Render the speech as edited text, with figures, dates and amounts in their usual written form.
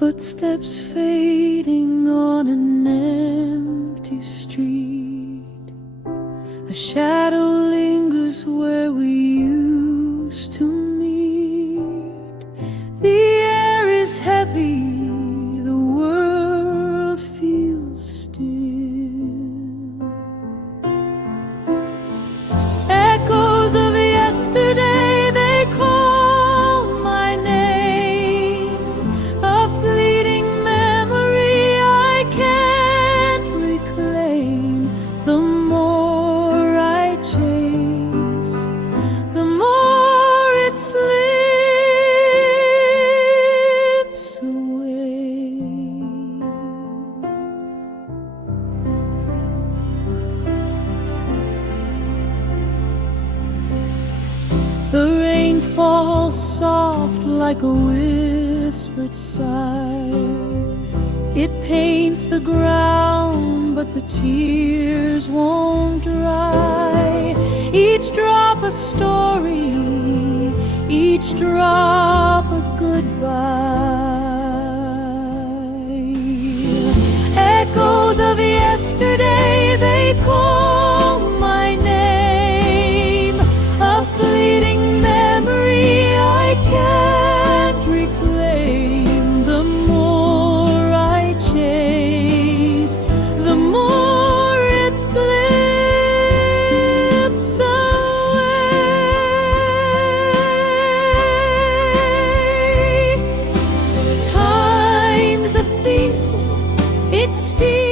Footsteps fading on an empty street. A shadow lingers where we used to meet. The air is heavy, the world feels still. Echoes of yesterday, they call my name. A fleeting memory I can't reclaim. The more I chase, the more it slips away. The rain falls soft like a whispered sigh. It paints the ground, but the tears won't dry. Each drop a story, each drop a goodbye. Echoes of yesterday, they call my name. A fleeting memory I can't reclaim. The more I chase, the more it slips away. Time's a thief, it steals